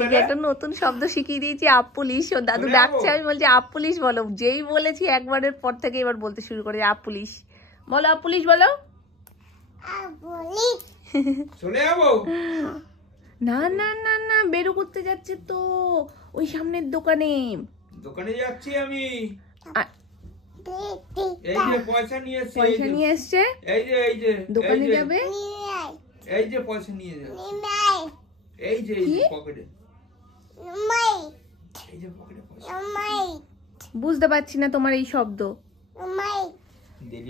দাদুকে একটা নতুন শব্দ শিখিয়ে দিয়েছি, আপ পুলিশ। ও দাদু ডাকছে, আমি বলছি আপ পুলিশ বলো। যেই বলেছি একবারের পর থেকে এবার বলতে শুরু করে আপ পুলিশ বলো, আপ পুলিশ বলো। চলে যাবো? না না না না, বেরো করতে যাচ্ছে তো ওই সামনের দোকানে। দোকানে যাচ্ছি আমি। এই যে পয়সা নিয়ে এসেছে। পয়সা নিয়ে এসছে, এই যে দোকানে যাবে। এই যে পয়সা নিয়ে যাবে। এই যে পকেটে, এই যে পকেটে পয়সা। বুঝতে পারছি না তোমার এই শব্দ।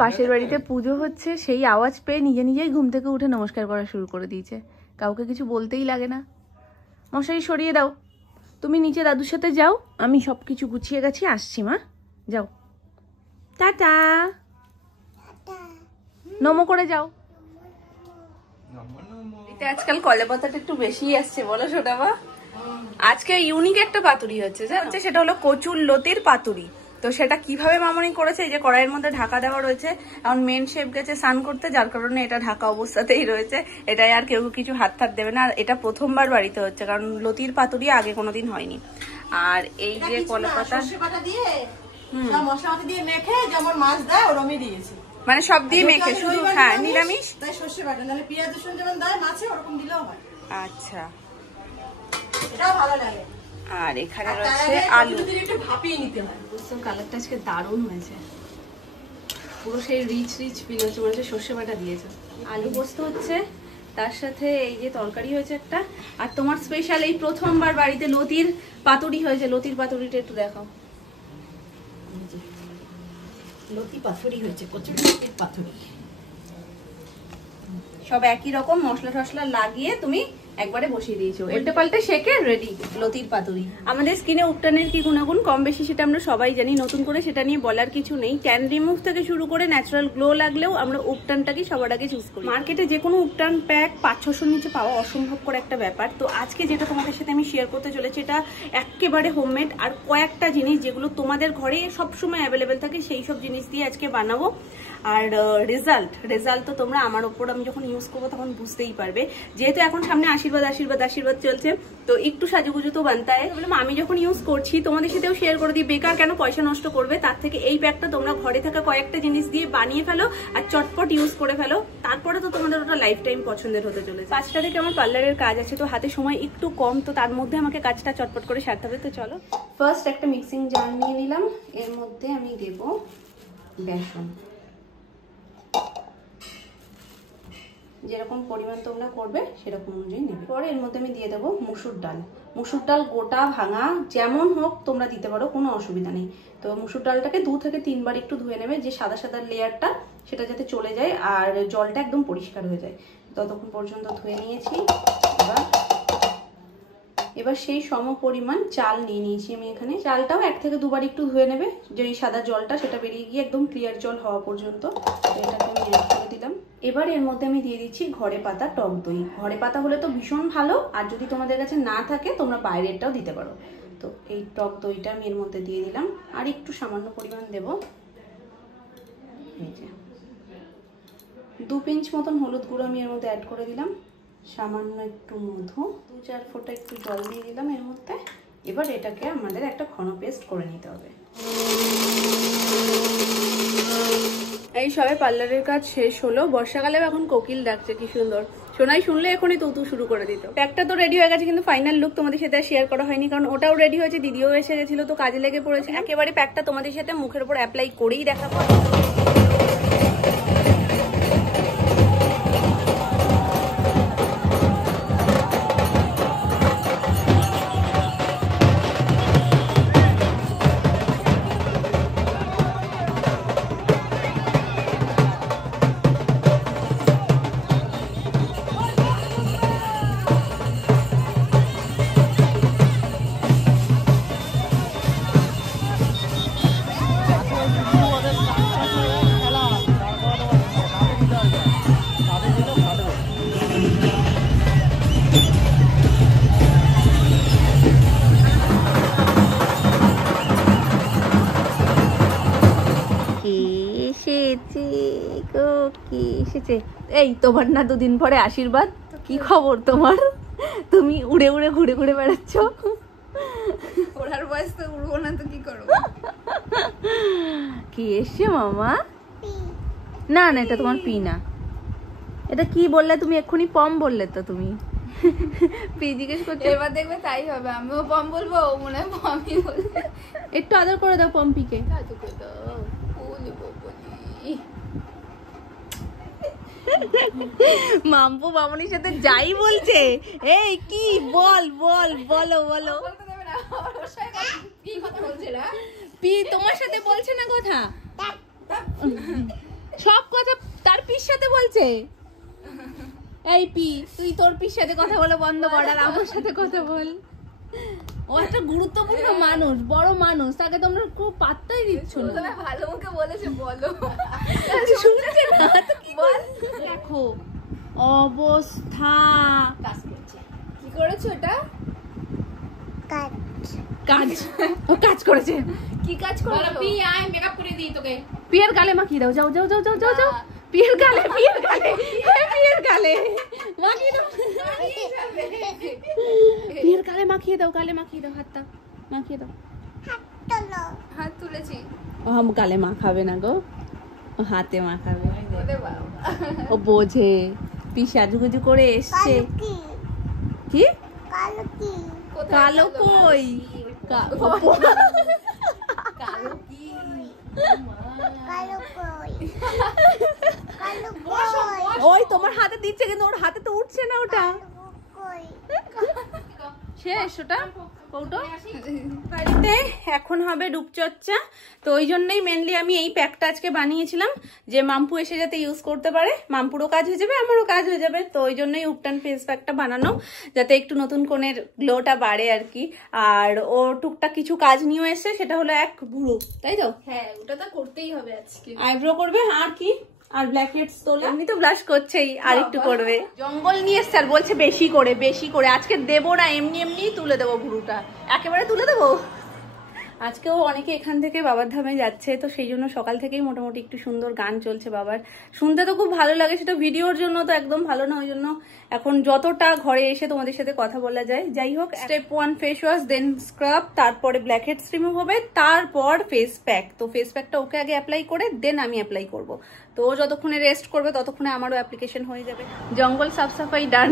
পাশের বাড়িতে পুজো হচ্ছে, সেই আওয়াজ পেয়ে নিজে নিজেই ঘুম থেকে উঠে নমস্কার করা শুরু করে দিয়েছে। কাউকে কিছু বলতেই লাগে না। মশারি সরিয়ে দাও, তুমি নিচে দাদুর সাথে যাও, আমি সব কিছু গুছিয়ে গেছি, আসছি মা, যাও টাটা। নমো করে যাও। আজকাল কলে পাতাটা একটু বেশি আসছে, বলো সোনা মা। আজকে ইউনিক একটা পাতুরি হচ্ছে, সেটা হলো কচুর লতির পাতুরি। তো সেটা কিভাবে মামনি করেছে, এই যে কড়াইয়ের মধ্যে ঢাকা দেওয়া রয়েছে। এখন মেন শেফ গেছে স্নান করতে, যার কারণে এটা ঢাকা অবস্থাতেই রয়েছে। এটাই আর কেউ কিছু হাত দেবে না। আর এটা প্রথমবার বাড়িতে হচ্ছে, কারণ লতির পাতুরি আগে কোনোদিন হয়নি। আর এই যে কলা পাতা দিয়ে মশলা দিয়ে মেখে যেমন মাছ দেয় ওরমই দিয়েছে, মানে সব দিয়ে মেখে শুধু। হ্যাঁ, নিরামিষ তাই সর্ষে বাটা, নাহলে পেঁয়াজ রসুন যেমন দেয় মাছে ওরকম দিলেও হয়। আচ্ছা, এটাও ভালো লাগে। আর এখানে রয়েছে আলু, একটু ভাপিয়ে নিতে হয়। বুঝছো, কালারটা আজকে দারুণ হয়েছে, পুরো সেই রিচ রিচ ফিল হচ্ছে, মনে হচ্ছে সর্ষে বাটা দিয়েছে। আলু পোস্ত হচ্ছে, তার সাথে এই যে তরকারি হয়েছে একটা। আর তোমার স্পেশাল এই প্রথমবার বাড়িতে লতির পাতুরি হয়েছে। লতির পাতুরিটা একটু দেখাও। লতি পাতুরি হয়েছে, কচুর লতির পাতুরি। সব একই রকম মশলা টশলা লাগিয়ে তুমি একবারে বসিয়ে দিয়েছো, উল্টে পাল্টে শেখে রেডি লতির পাতুরি। আমাদের স্কিনে উপটানের কি গুণাগুণ কম বেশি সেটা আমরা সবাই জানি, নতুন করে সেটা নিয়ে বলার কিছু নেই। ট্যান রিমুভ থেকে শুরু করে ন্যাচারাল গ্লো লাগলেও আমরা উপটানটাকে সবার আগে চুজ করি। মার্কেটে যে কোনো উপটান প্যাক 500-600 নিচে পাওয়া অসম্ভব করে একটা ব্যাপার। তো আজকে যেটা তোমাদের সাথে আমি শেয়ার করতে চলেছি, এটা একেবারে হোমমেড। আর কয়েকটা জিনিস যেগুলো তোমাদের ঘরে সবসময় অ্যাভেলেবেল থাকে, সেই সব জিনিস দিয়ে আজকে বানাবো। আর রেজাল্ট তো তোমরা আমার ওপর আমি যখন ইউজ করবো তখন বুঝতেই পারবে। যেহেতু এখন সামনে আশীর্বাদ আশীর্বাদ আশীর্বাদ চলছে, তো একটু সাজুগুজু তো বানতে হয়। বললাম আমি যখন ইউজ করছি তোমাদের সাথেও শেয়ার করে দিই, বেকার কেন পয়সা নষ্ট করবে। তার থেকে এই প্যাকটা তোমরা ঘরে থাকা কয়েকটা জিনিস দিয়ে বানিয়ে ফেলো আর চটপট ইউজ করে ফেলো, তারপরে তো তোমাদের ওটা লাইফ টাইম পছন্দের হতে চলেছে। 5টা থেকে আমার পার্লারের কাজ আছে, তো হাতে সময় একটু কম, তো তার মধ্যে আমাকে কাজটা চটপট করে সারতে হবে। তো চলো, ফার্স্ট একটা মিক্সিং জার নিয়ে নিলাম, এর মধ্যে আমি দেব বেসন। যেরকম পরিমাণ তোমরা করবে সেরকম অনুযায়ী নেবে। পরে এর মধ্যে আমি দিয়ে দেবো মুসুর ডাল। মুসুর ডাল গোটা ভাঙা যেমন হোক তোমরা দিতে পারো, কোনো অসুবিধা নেই। তো মুসুর ডালটাকে 2 থেকে 3 বার একটু ধুয়ে নেবে, যে সাদা সাদা লেয়ারটা সেটা যাতে চলে যায় আর জলটা একদম পরিষ্কার হয়ে যায়। ততক্ষণ পর্যন্ত ধুয়ে নিয়েছি। এবার সেই সম পরিমাণ চাল নিয়ে নিয়েছি আমি এখানে। চালটাও 1 থেকে 2 বার একটু ধুয়ে নেবে, যে সাদা জলটা সেটা বেরিয়ে গিয়ে একদম ক্লিয়ার জল হওয়া পর্যন্ত। এটাকে আমি অ্যাড করে দিলাম। এবার এর মধ্যে আমি দিয়ে দিচ্ছি ঘরে পাতা টক দই। ঘরে পাতা হলে তো ভীষণ ভালো, আর যদি তোমাদের কাছে না থাকে তোমরা বাইরেরটাও দিতে পারো। তো এই টক দইটা আমি এর মধ্যে দিয়ে দিলাম, আর একটু সামান্য পরিমাণ দেব। এই যে 2 পিঞ্চ মতন হলুদ গুঁড়ো আমি এর মধ্যে অ্যাড করে দিলাম, সামান্য একটু মধু, 2-4 ফোঁটা একটু জল দিয়ে দিলাম এর মধ্যে। এবার এটাকে আমাদের একটা ঘন পেস্ট করে নিতে হবে। এই সবে পার্লারের কাজ শেষ হলো। বর্ষাকালেও এখন কোকিল ডাকছে, কি সুন্দর। সোনাই শুনলে এখনই তুতু শুরু করে দিত। প্যাকটা তো রেডি হয়ে গেছে, কিন্তু ফাইনাল লুক তোমাদের সাথে শেয়ার করা হয়নি, কারণ ওটাও রেডি হয়েছে, দিদিও এসে গেছিল, তো কাজে লেগে পড়েছে। একেবারে প্যাকটা তোমাদের সাথে মুখের উপর অ্যাপ্লাই করেই দেখাবো। এই তোমার না 2 দিন পরে আশীর্বাদ, কি খবর তোমার? তুমি উড়ে উড়ে ঘুরে ঘুরে বেড়াচ্ছ। ওড়ার বয়স তো উড়বো না তো কি করবো? কি এসছে মামা? না না, এটা তোমার পি না। এটা কি বললে তুমি? এক্ষুনি পম বললে তো তুমি। পি জিজ্ঞেস করছো। এবার দেখবে তাই হবে, আমিও পম বলবো, ও মনে হয় পমই বলবে। একটু আদর করে দাও পম্পিকে। মাম্পু মামনির সাথে যাই বলছে। এই কি বল বল বলো বলো। পি তোমার সাথে বলছে না কথা, সব কথা তার পির সাথে বলছে। এই পি, তুই তোর পির সাথে কথা বলে বন্ধ কর আর আমার সাথে কথা বল। ও একটা গুরুত্বপূর্ণ মানুষ, বড় মানুষ, তাকে তোমরা খুব পাত্তাই দিচ্ছ না। তুমি ভালো মুখে বলেছে, বলো। শুনছে না তো কি বল। দেখো অবস্থা। কি করেছো এটা? কাজ, ও কাজ করেছে। কি কাজ করেছো? পি আয় মেকআপ করে দিই তোকে। পিয়ের গালে মাখিয়ে দাও, যাও যাও যাও যাও যাও যাও। পিয়ের গালে, পিয়ের গালে, পিয়ের গালে মাখিয়ে দাও। পিয়ের গালে মাখিয়ে দাও, গালে মাখিয়ে দাও, হাতটা মাখিয়ে দাও। হাত তুলেছি। ও গালে মাখাবে না গো, ও হাতে মাখাবে। ওরে বাবা, ও বোঝে। পি সাজুগুজু করে এসছে। কি কালো কই? কালো কি? ওই তোমার হাতে দিচ্ছে কিন্তু ওর হাতে তো উঠছে না ওটা। শেষ ওটা কৌটো। বাড়িতে এখন হবে রূপচর্চা, তো ওই জন্যই মেনলি আমি এই প্যাকটা আজকে বানিয়েছিলাম, যে মাম্পু এসে যাতে ইউজ করতে পারে। মাম্পুরও কাজ হয়ে যাবে, আমারও কাজ হয়ে যাবে। তো ওই জন্যই উপটান ফেস প্যাকটা বানানো, যাতে একটু নতুন কোণের গ্লোটা বাড়ে আর কি। আর ও টুকটাক কিছু কাজ নিয়েও এসে, সেটা হলো এক ভুরু, তাই তো? হ্যাঁ, ওটা তো করতেই হবে আজকে। আইব্রো করবে আর কি, আর ব্ল্যাক হেডস তোলা। এমনি তো ব্লাশ করছেই, আর একটু করবে। জঙ্গল নিয়ে এসছে আর বলছে বেশি করে বেশি করে। আজকে দেবো না, এমনি এমনি তুলে দেবো ভুরুটা, একেবারে তুলে দেবো। আজকেও অনেকে এখান থেকে বাবার ধামে যাচ্ছে, তো সেই জন্য সকাল থেকেই মোটামুটি একটু সুন্দর গান চলছে বাবার। শুনতে তো খুব ভালো লাগে, সেটা ভিডিওর জন্য তো একদম ভালো না। ওই জন্য এখন যতটা ঘরে এসে তোমাদের সাথে কথা বলা যায়। যাই হোক, স্টেপ 1 ফেস ওয়াশ, দেন স্ক্রাব, তারপরে ব্ল্যাক হেডস রিমুভ হবে, তারপর ফেস প্যাক। তো ফেস প্যাকটা ওকে আগে অ্যাপ্লাই করে দেন আমি অ্যাপ্লাই করব। তো ও যতক্ষণে রেস্ট করবে ততক্ষণে আমারও অ্যাপ্লিকেশন হয়ে যাবে। জঙ্গল সাফ সাফাই ডান।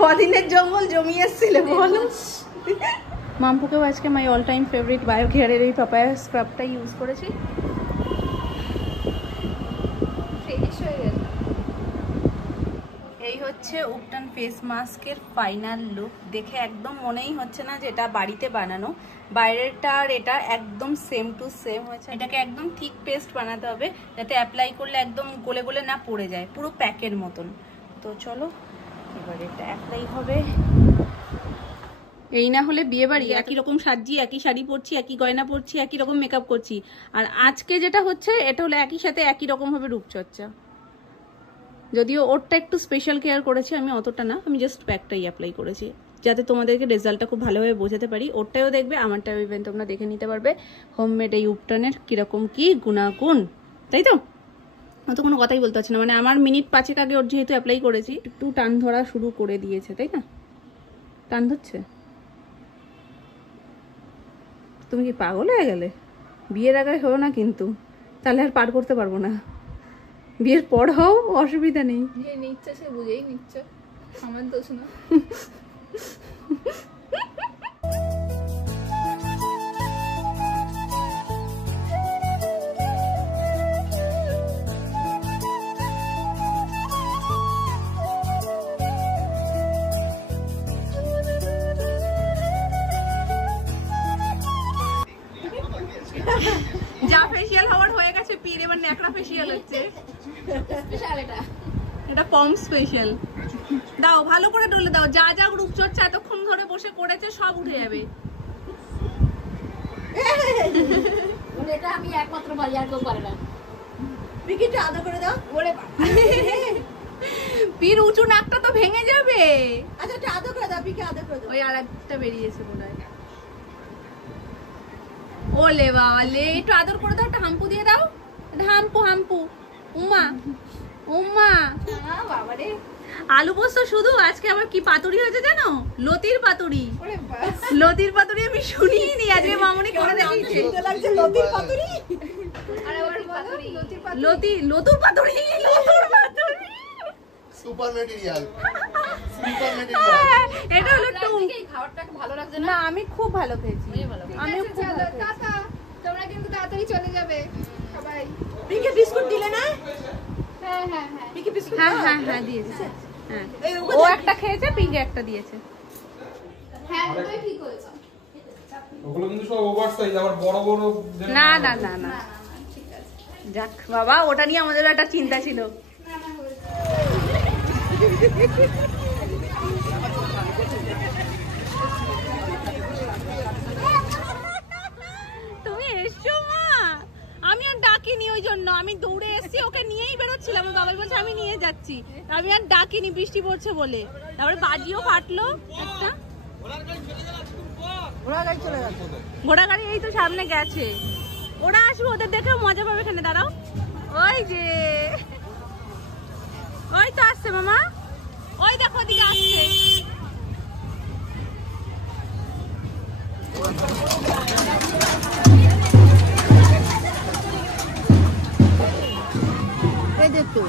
কদিনের জঙ্গল জমিয়ে এসেছিলে বলো। মাম্পুকেও আজকে my all time favourite bio কেয়ারের এই পাপায়া স্ক্রাবটা ইউজ করেছি। ফিনিশ হয়ে গেল। এই হচ্ছে উপটান ফেস মাস্কের ফাইনাল লুক। দেখে একদম মনেই হচ্ছে না যে এটা বাড়িতে বানানো। বাইরেরটা আর এটা একদম সেম টু সেম হয়েছে। এটাকে একদম থিক পেস্ট বানাতে হবে, যাতে অ্যাপ্লাই করলে একদম গলে গলে না পড়ে যায়, পুরো প্যাকের মতন। তো চলো এবার এটা অ্যাপ্লাই হবে। এই না হলে বিয়ে বাড়ি একই রকম সাজি, একই শাড়ি পরছি, একই গয়না পরছি, একই রকম মেকআপ করছি। আর আজকে যেটা হচ্ছে এটা হলো একই সাথে একই রকম হবে রূপচর্চা। যদিও ওরটা একটু স্পেশাল কেয়ার করেছি, আমি অতটা না, আমি জাস্ট প্যাকটাই অ্যাপ্লাই করেছি, যাতে তোমাদেরকে রেজাল্টটা খুব ভালোভাবে বোঝাতে পারি। ওরটাও দেখবে, আমারটাও ইভেন তোমরা দেখে নিতে পারবে হোমমেড এই উপটানের কিরকম কি গুণাগুণ, তাই তো? অত কোনো কথাই বলতে পারছি না, মানে আমার মিনিট 5 আগে ওর যেহেতু অ্যাপ্লাই করেছি, একটু টান ধরা শুরু করে দিয়েছে, তাই না? টান ধরছে। তুমি কি পাগল হয়ে গেলে? বিয়ের আগে হও না কিন্তু, তাহলে আর পার করতে পারবো না। বিয়ের পর হও, অসুবিধা নেই। যে নিচ্ছে সে বুঝেই নিচ্ছে, আমার দোষ না। যা ফেসিয়াল হওয়ার হয়ে গেছে, পীর এবার ন্যাকড়া ফেসিয়াল হচ্ছে। স্পেশাল এটা পম স্পেশাল। দাও ভালো করে ডলে দাও, যা যা রূপচর্চা এতক্ষণ ধরে বসে করেছে সব উঠে যাবে। এটা আমি একমাত্র পারি, আর কেউ পারে না। পিকিটা আদা করে দাও। ওরে পীর উঁচু নাকটা তো ভেঙে যাবে। আচ্ছা এটা আদা করে দাও, পিকে আদা করে দাও। ওই আরেকটা বেরিয়েছে মনে হয়। ওলে বাবালে, একটু আদর করে দাও, একটা হাম্পু দিয়ে দাও। হাম্পু হাম্পু, উমা উমা, বাবা রে, আলু পোস্ত শুধু, আজকে আবার কি পাতুরি হয়েছে জানো? লতির পাতুরি। ওরে বাস লতির পাতুরি আমি শুনিনি, আজকে মামনি করে দেখিয়েছে। লাগছে লতির পাতুরি। আরে আবার পাতুরি লতুর পাতুরি, লতুর পাতুরি। সুপার ম্যাটেরিয়াল এটা হলো টু। খাবারটা ভালো লাগছে না? না আমি খুব ভালো খেয়েছি। আমি টাটা, তোমরা কিন্তু তাড়াতাড়ি চলে যাবে সবাই। পিকে বিস্কুট দিলে না? হ্যাঁ হ্যাঁ হ্যাঁ পিকে বিস্কুট হ্যাঁ হ্যাঁ হ্যাঁ দিয়েছে। হ্যাঁ এই ও একটা খেয়েছে, পিঙ্কে একটা দিয়েছে। হ্যাঁ দুটোই ঠিক হয়েছে। ওগুলো কিন্তু সব ওভার সাইজ, আবার বড় বড় না না না না, না না না ঠিক আছে। যাক বাবা, ওটা নিয়ে আমাদের একটা চিন্তা ছিল। না না হয়েছে। তুমি এসছো মা? আমি আর ডাকিনি, ওই জন্য আমি দৌড়ে এসেছি, ওকে নিয়েই বেরোচ্ছিলাম। আমার বাবা বলছে আমি নিয়ে যাচ্ছি, আমি আর ডাকিনি বৃষ্টি পড়ছে বলে। তারপরে বাজিও ফাটলো একটা। ঘোড়া গাড়ি চলে গেছে। ঘোড়া গাড়ি এই তো সামনে গেছে, ওরা আসবে, ওদের দেখেও মজা পাবে। এখানে দাঁড়াও, ওই যে ওই তো আসছে মামা, ওই দেখো ওদিকে আসছে। এই দেখো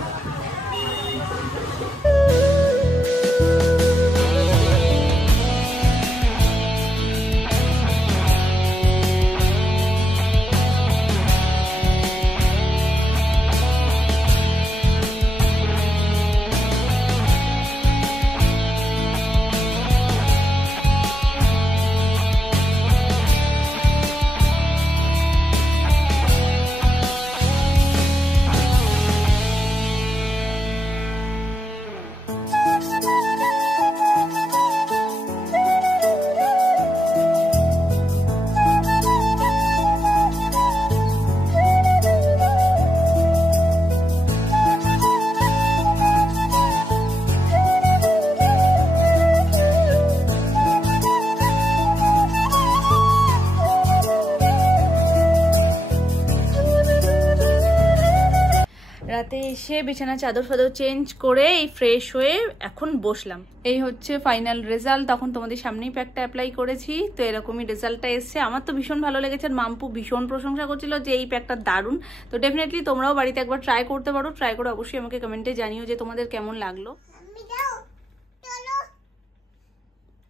রাতে এসে বিছানা চাদর ফাদর চেঞ্জ করে এই ফ্রেশ হয়ে এখন বসলাম। এই হচ্ছে ফাইনাল রেজাল্ট। তখন তোমাদের সামনেই প্যাকটা অ্যাপ্লাই করেছি, তো এরকমই রেজাল্টটা এসছে। আমার তো ভীষণ ভালো লেগেছে, মাম্পু ভীষণ প্রশংসা করছিল যে এই প্যাকটা দারুণ। তো ডেফিনেটলি তোমরাও বাড়িতে একবার ট্রাই করতে পারো। ট্রাই করে অবশ্যই আমাকে কমেন্টে জানিও যে তোমাদের কেমন লাগলো।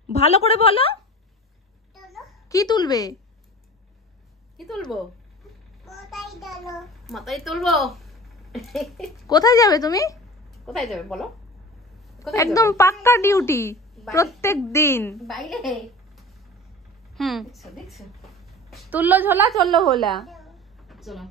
ভালো করে বলো, কি তুলবে? কি তুলবো? মাথায় তুলবো। কোথায় যাবে তুমি? কোথায় যাবে বলো? একদম পাক্কা ডিউটি প্রত্যেক দিন। বাইরে। হুম, দেখছো তুললো ঝোলা, চললো হোলা। চলো